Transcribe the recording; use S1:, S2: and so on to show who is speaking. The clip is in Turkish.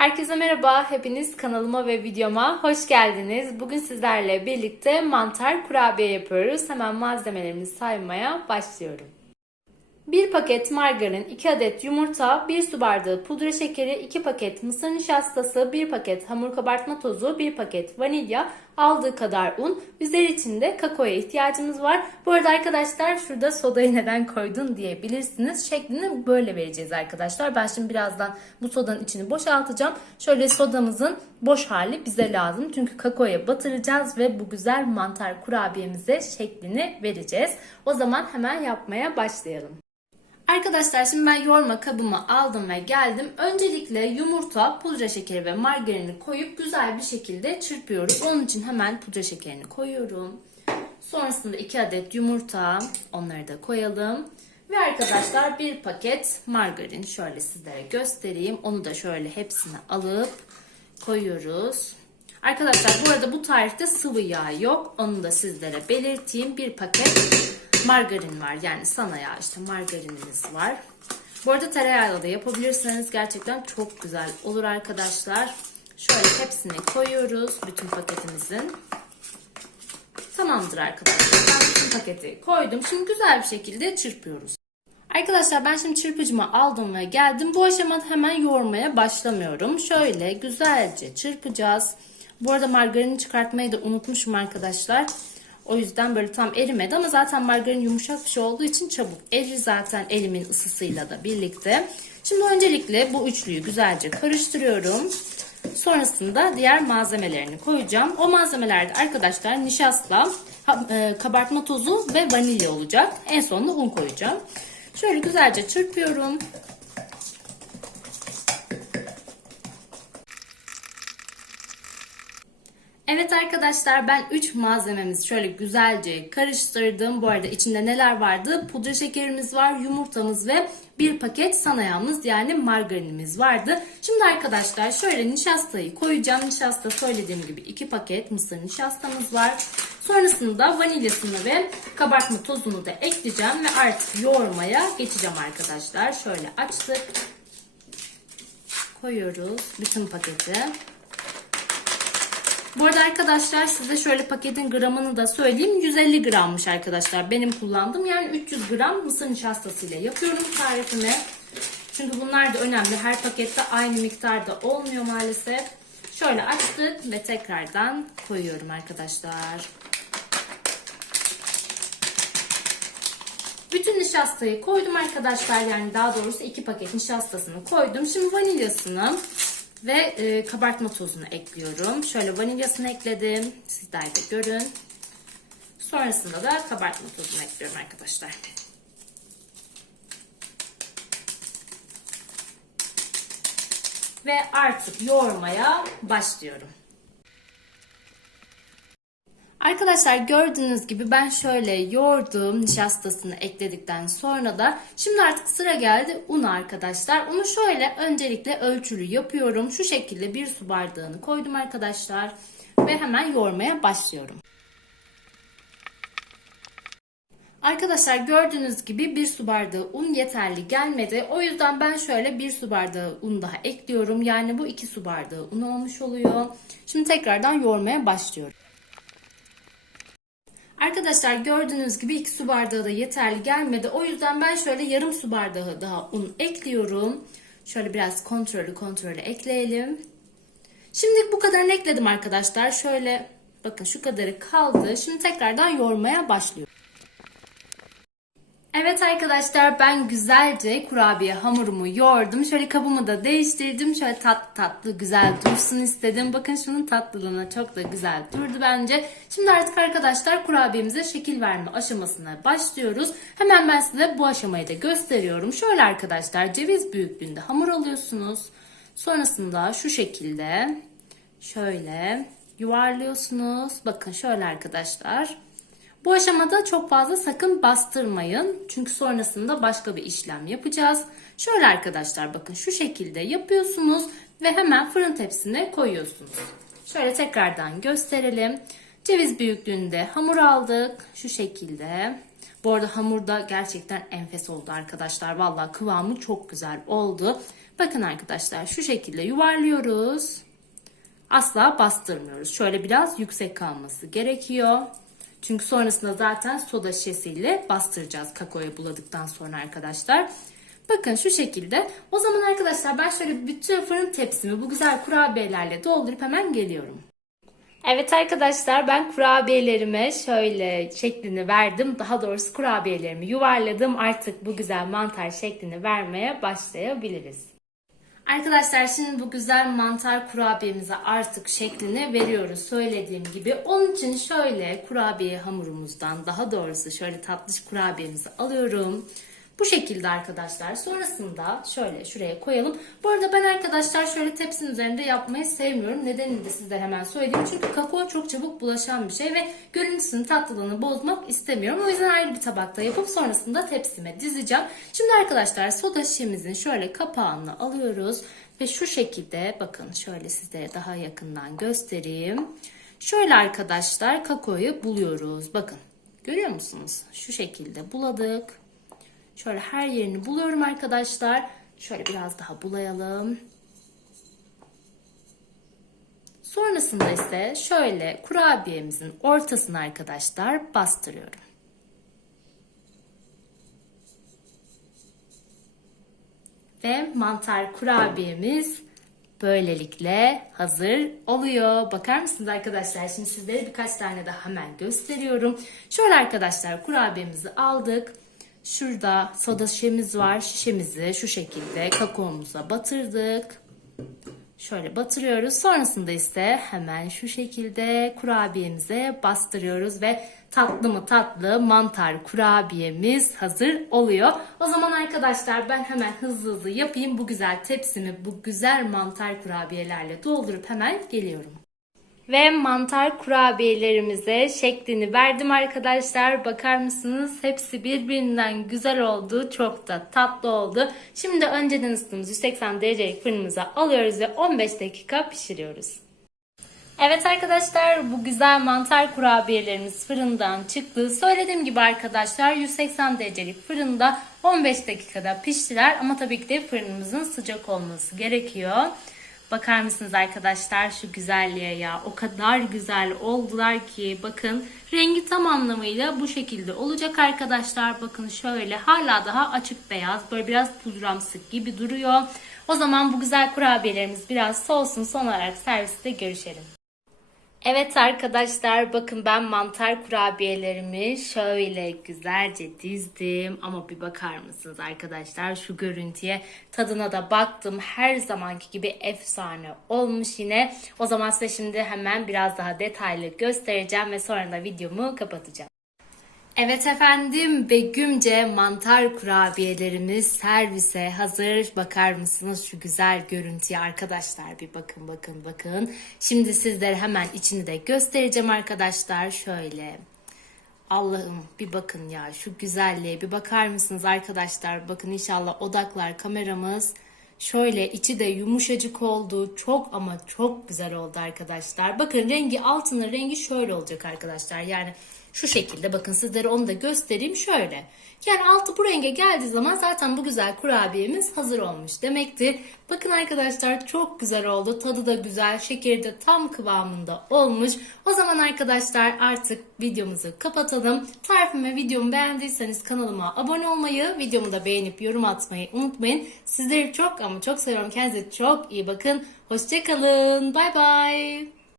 S1: Herkese merhaba, hepiniz kanalıma ve videoma hoş geldiniz. Bugün sizlerle birlikte mantar kurabiye yapıyoruz. Hemen malzemelerimizi saymaya başlıyorum. 1 paket margarin, 2 adet yumurta, 1 su bardağı pudra şekeri, 2 paket mısır nişastası, 1 paket hamur kabartma tozu, 1 paket vanilya, aldığı kadar un. Üzeri için de kakaoya ihtiyacımız var. Bu arada arkadaşlar şurada sodayı neden koydun diyebilirsiniz. Şeklini böyle vereceğiz arkadaşlar. Ben şimdi birazdan bu sodanın içini boşaltacağım. Şöyle sodamızın boş hali bize lazım. Çünkü kakaoya batıracağız ve bu güzel mantar kurabiyemize şeklini vereceğiz. O zaman hemen yapmaya başlayalım. Arkadaşlar şimdi ben yoğurma kabımı aldım ve geldim. Öncelikle yumurta, pudra şekeri ve margarini koyup güzel bir şekilde çırpıyoruz. Onun için hemen pudra şekerini koyuyorum. Sonrasında 2 adet yumurta, onları da koyalım. Ve arkadaşlar bir paket margarin şöyle sizlere göstereyim. Onu da şöyle hepsini alıp koyuyoruz. Arkadaşlar bu arada bu tarifte sıvı yağ yok. Onu da sizlere belirteyim. Bir paket margarin var. Yani sana yağ işte margarinimiz var. Bu arada tereyağıyla da yapabilirseniz gerçekten çok güzel olur arkadaşlar. Şöyle hepsini koyuyoruz bütün paketimizin. Tamamdır arkadaşlar. Ben bütün paketi koydum. Şimdi güzel bir şekilde çırpıyoruz. Arkadaşlar ben şimdi çırpıcımı aldım ve geldim. Bu aşamada hemen yoğurmaya başlamıyorum. Şöyle güzelce çırpacağız. Bu arada margarini çıkartmayı da unutmuşum arkadaşlar. O yüzden böyle tam erimedi ama zaten margarin yumuşak bir şey olduğu için çabuk erir zaten elimin ısısıyla da birlikte. Şimdi öncelikle bu üçlüyü güzelce karıştırıyorum. Sonrasında diğer malzemelerini koyacağım. O malzemelerde arkadaşlar nişasta, e, kabartma tozu ve vanilya olacak. En sonunda un koyacağım. Şöyle güzelce çırpıyorum. Evet arkadaşlar ben 3 malzememizi şöyle güzelce karıştırdım. Bu arada içinde neler vardı? Pudra şekerimiz var, yumurtamız ve bir paket sanayamız yani margarinimiz vardı. Şimdi arkadaşlar şöyle nişastayı koyacağım. Nişasta söylediğim gibi 2 paket mısır nişastamız var. Sonrasında vanilyasını ve kabartma tozunu da ekleyeceğim ve artık yoğurmaya geçeceğim arkadaşlar. Şöyle açtık. Koyuyoruz bütün paketi. Bu arada arkadaşlar size şöyle paketin gramını da söyleyeyim. 150 grammış arkadaşlar benim kullandığım. Yani 300 gram mısır nişastasıyla yapıyorum tarifimi. Çünkü bunlar da önemli. Her pakette aynı miktarda olmuyor maalesef. Şöyle açtık ve tekrardan koyuyorum arkadaşlar. Bütün nişastayı koydum arkadaşlar. Yani daha doğrusu iki paket nişastasını koydum. Şimdi vanilyasını ve e, kabartma tozunu ekliyorum. Şöyle vanilyasını ekledim. Sizler de görün. Sonrasında da kabartma tozunu ekliyorum arkadaşlar. Ve artık yoğurmaya başlıyorum. Arkadaşlar gördüğünüz gibi ben şöyle yoğurdum nişastasını ekledikten sonra da şimdi artık sıra geldi un arkadaşlar. Unu şöyle öncelikle ölçülü yapıyorum. Şu şekilde bir su bardağını koydum arkadaşlar ve hemen yoğurmaya başlıyorum. Arkadaşlar gördüğünüz gibi bir su bardağı un yeterli gelmedi. O yüzden ben şöyle bir su bardağı un daha ekliyorum. Yani bu iki su bardağı un olmuş oluyor. Şimdi tekrardan yoğurmaya başlıyorum. Arkadaşlar gördüğünüz gibi 2 su bardağı da yeterli gelmedi. O yüzden ben şöyle yarım su bardağı daha un ekliyorum. Şöyle biraz kontrollü kontrollü ekleyelim. Şimdi bu kadarını ekledim arkadaşlar. Şöyle bakın şu kadarı kaldı. Şimdi tekrardan yoğurmaya başlıyorum. Evet arkadaşlar ben güzelce kurabiye hamurumu yoğurdum. Şöyle kabımı da değiştirdim. Şöyle tatlı tatlı güzel dursun istedim. Bakın şunun tatlılığına çok da güzel durdu bence. Şimdi artık arkadaşlar kurabiyemize şekil verme aşamasına başlıyoruz. Hemen ben size bu aşamayı da gösteriyorum. Şöyle arkadaşlar ceviz büyüklüğünde hamur alıyorsunuz. Sonrasında şu şekilde şöyle yuvarlıyorsunuz. Bakın şöyle arkadaşlar. Bu aşamada çok fazla sakın bastırmayın. Çünkü sonrasında başka bir işlem yapacağız. Şöyle arkadaşlar bakın şu şekilde yapıyorsunuz ve hemen fırın tepsisine koyuyorsunuz. Şöyle tekrardan gösterelim. Ceviz büyüklüğünde hamur aldık. Şu şekilde. Bu arada hamur da gerçekten enfes oldu arkadaşlar. Vallahi kıvamı çok güzel oldu. Bakın arkadaşlar şu şekilde yuvarlıyoruz. Asla bastırmıyoruz. Şöyle biraz yüksek kalması gerekiyor. Çünkü sonrasında zaten soda şişesiyle bastıracağız kakaoyu buladıktan sonra arkadaşlar. Bakın şu şekilde. O zaman arkadaşlar ben şöyle bütün fırın tepsimi bu güzel kurabiyelerle doldurup hemen geliyorum. Evet arkadaşlar ben kurabiyelerime şöyle şeklini verdim. Daha doğrusu kurabiyelerimi yuvarladım. Artık bu güzel mantar şeklini vermeye başlayabiliriz. Arkadaşlar şimdi bu güzel mantar kurabiyemize artık şeklini veriyoruz söylediğim gibi. Onun için şöyle kurabiye hamurumuzdan daha doğrusu şöyle tatlış kurabiyemizi alıyorum. Bu şekilde arkadaşlar. Sonrasında şöyle şuraya koyalım. Bu arada ben arkadaşlar şöyle tepsinin üzerinde yapmayı sevmiyorum. Nedenini de size hemen söyleyeyim. Çünkü kakao çok çabuk bulaşan bir şey ve görüntüsünün tatlılığını bozmak istemiyorum. O yüzden ayrı bir tabakta yapıp sonrasında tepsime dizeceğim. Şimdi arkadaşlar soda şişemizin şöyle kapağını alıyoruz. Ve şu şekilde bakın şöyle sizlere daha yakından göstereyim. Şöyle arkadaşlar kakaoyu buluyoruz. Bakın görüyor musunuz? Şu şekilde buladık. Şöyle her yerini buluyorum arkadaşlar. Şöyle biraz daha bulayalım. Sonrasında ise şöyle kurabiyemizin ortasına arkadaşlar bastırıyorum. Ve mantar kurabiyemiz böylelikle hazır oluyor. Bakar mısınız arkadaşlar? Şimdi sizlere birkaç tane daha hemen gösteriyorum. Şöyle arkadaşlar kurabiyemizi aldık. Şurada soda şişemiz var. Şişemizi şu şekilde kakaomuza batırdık. Şöyle batırıyoruz. Sonrasında ise hemen şu şekilde kurabiyemize bastırıyoruz ve tatlı mı tatlı mantar kurabiyemiz hazır oluyor. O zaman arkadaşlar ben hemen hızlı hızlı yapayım. Bu güzel tepsimi bu güzel mantar kurabiyelerle doldurup hemen geliyorum. Ve mantar kurabiyelerimize şeklini verdim arkadaşlar. Bakar mısınız? Hepsi birbirinden güzel oldu. Çok da tatlı oldu. Şimdi önceden ısıttığımız 180 derecelik fırınımıza alıyoruz ve 15 dakika pişiriyoruz. Evet arkadaşlar bu güzel mantar kurabiyelerimiz fırından çıktı. Söylediğim gibi arkadaşlar 180 derecelik fırında 15 dakikada piştiler. Ama tabii ki de fırınımızın sıcak olması gerekiyor. Bakar mısınız arkadaşlar şu güzelliğe ya o kadar güzel oldular ki bakın rengi tam anlamıyla bu şekilde olacak arkadaşlar bakın şöyle hala daha açık beyaz böyle biraz pudramsı gibi duruyor. O zaman bu güzel kurabiyelerimiz biraz soğusun son olarak serviste görüşelim. Evet arkadaşlar bakın ben mantar kurabiyelerimi şöyle güzelce dizdim. Ama bir bakar mısınız arkadaşlar? Şu görüntüye tadına da baktım. Her zamanki gibi efsane olmuş yine. O zaman size şimdi hemen biraz daha detaylı göstereceğim ve sonra da videomu kapatacağım. Evet efendim Begümce mantar kurabiyelerimiz servise hazır. Bakar mısınız şu güzel görüntüye arkadaşlar bir bakın bakın bakın. Şimdi sizlere hemen içini de göstereceğim arkadaşlar şöyle. Allah'ım bir bakın ya şu güzelliğe bir bakar mısınız arkadaşlar? Bakın inşallah odaklar kameramız. Şöyle içi de yumuşacık oldu. Çok ama çok güzel oldu arkadaşlar. Bakın rengi altının rengi şöyle olacak arkadaşlar. Yani şu şekilde bakın sizlere onu da göstereyim şöyle. Yani altı bu renge geldiği zaman zaten bu güzel kurabiyemiz hazır olmuş demektir. Bakın arkadaşlar çok güzel oldu. Tadı da güzel. Şekeri de tam kıvamında olmuş. O zaman arkadaşlar artık videomuzu kapatalım. Tarifimi videomu beğendiyseniz kanalıma abone olmayı, videomu da beğenip yorum atmayı unutmayın. Sizleri çok ama çok seviyorum. Kendinize çok iyi bakın. Hoşçakalın. Bay bay.